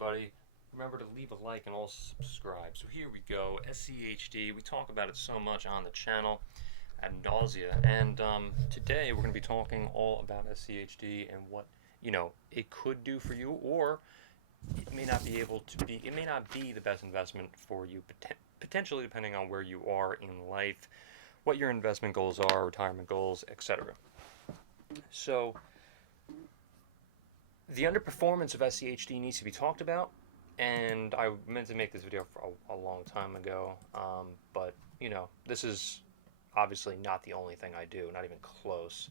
everybody. Remember to leave a like and also subscribe. So here we go, SCHD. We talk about it so much on the channel ad nausea, and today we're going to be talking all about SCHD and what it could do for you, or it may not be able to be. It may not be the best investment for you, potentially depending on where you are in life, what your investment goals are, retirement goals, etc. So the underperformance of SCHD needs to be talked about, and I meant to make this video for a long time ago, but this is obviously not the only thing I do, not even close.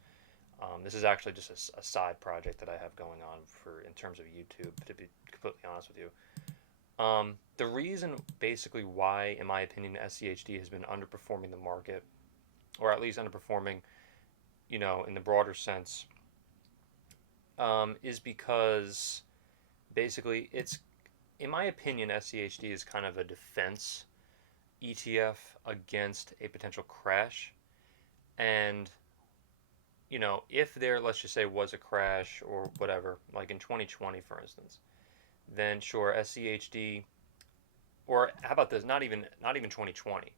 This is actually just a side project that I have going on in terms of YouTube, to be completely honest with you. The reason basically why, in my opinion, SCHD has been underperforming the market, or at least underperforming, in the broader sense, is because basically in my opinion, SCHD is kind of a defense ETF against a potential crash. And, if there, let's just say, was a crash or whatever, like in 2020, for instance, then sure, SCHD, or how about this, not even 2020,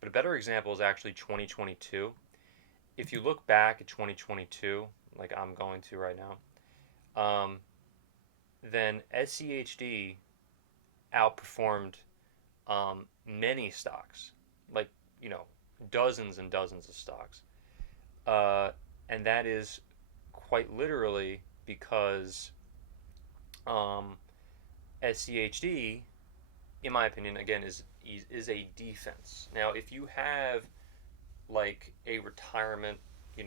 but a better example is actually 2022. If you look back at 2022, like I'm going to right now, then SCHD outperformed many stocks, like, dozens and dozens of stocks. And that is quite literally because SCHD, in my opinion, again, is a defense. Now, if you have like a retirement, if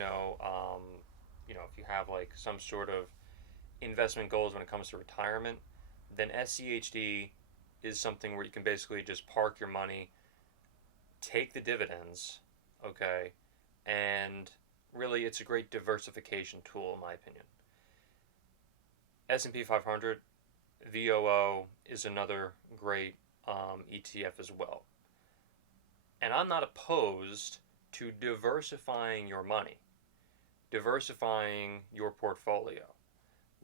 you have like some sort of investment goals when it comes to retirement, then SCHD is something where you can basically just park your money, take the dividends, okay, and really it's a great diversification tool, in my opinion. S&P 500, VOO, is another great ETF as well. And I'm not opposed to diversifying your money, diversifying your portfolio.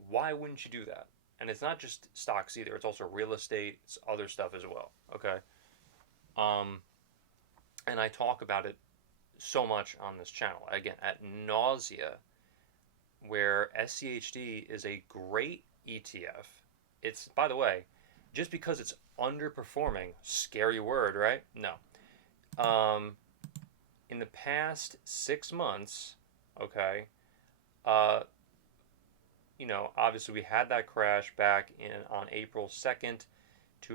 Why wouldn't you do that? And it's not just stocks either. It's also real estate. It's other stuff as well. Okay. And I talk about it so much on this channel, again, at nausea, where SCHD is a great ETF. It's, by the way, just because it's underperforming, scary word, right? No. In the past 6 months, okay, obviously we had that crash back on April 2nd to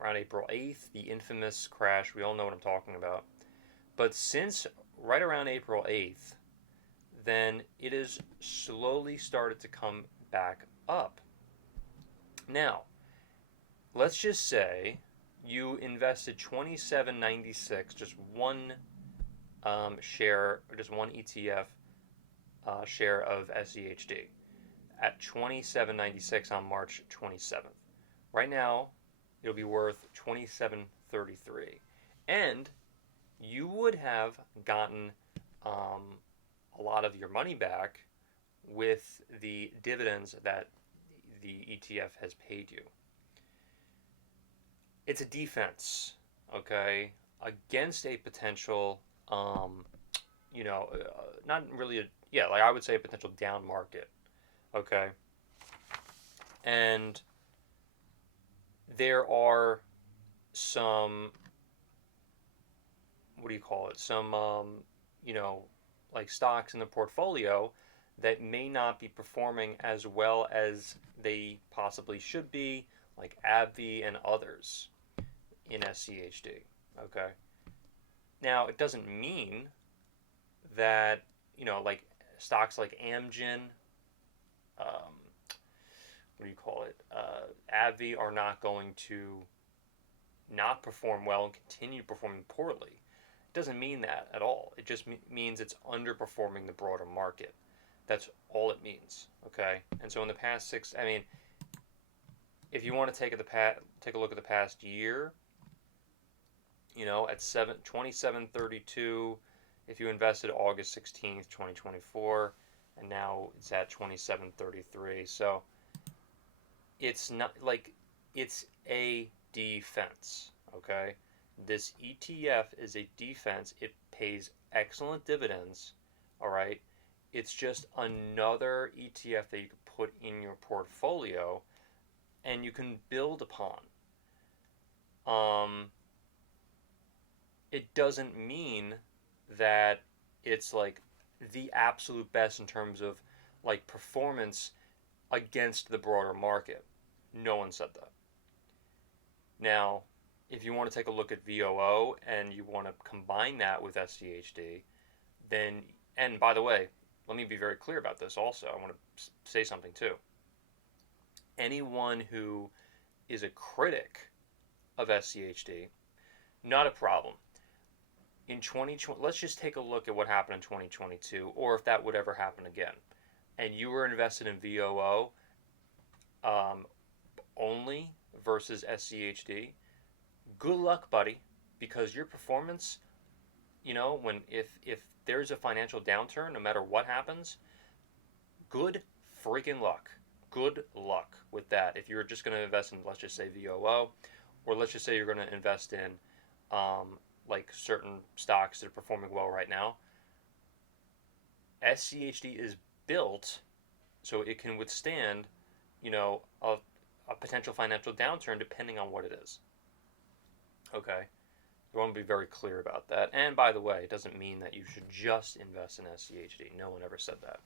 around April 8th, the infamous crash. We all know what I'm talking about. But since right around April 8th, then it has slowly started to come back up. Now, let's just say you invested $27.96, just one share, or just one ETF share of SCHD at $27.96 on March 27th. Right now, it'll be worth $27.33, and you would have gotten a lot of your money back with the dividends that the ETF has paid you. It's a defense, okay, against a potential, not really like I would say a potential down market, okay? And there are some, some, like stocks in the portfolio that may not be performing as well as they possibly should be, like AbbVie and others in SCHD, okay? Now, it doesn't mean that, like stocks like Amgen, AbbVie are not going to not perform well and continue performing poorly. It doesn't mean that at all. It just means it's underperforming the broader market. That's all it means, okay? And so in the past if you want to take a look at the past year, at 27.32, if you invested August 16th, 2024, and now it's at 27.33. So it's not like it's a defense, okay? This ETF is a defense. It pays excellent dividends, all right? It's just another ETF that you can put in your portfolio and you can build upon. Um, it doesn't mean that it's like the absolute best in terms of like performance against the broader market. No one said that. Now, if you want to take a look at VOO and you want to combine that with SCHD, then, and by the way, let me be very clear about this also. I want to say something too. Anyone who is a critic of SCHD, not a problem. In 2020, let's just take a look at what happened in 2022, or if that would ever happen again, and you were invested in VOO um, only versus SCHD, good luck, buddy, because your performance, when if there's a financial downturn, no matter what happens, good freaking luck. Good luck with that. If you're just going to invest in, let's just say VOO, or let's just say you're going to invest in like certain stocks that are performing well right now, SCHD is built so it can withstand, a potential financial downturn depending on what it is. Okay. I want to be very clear about that. And by the way, it doesn't mean that you should just invest in SCHD. No one ever said that.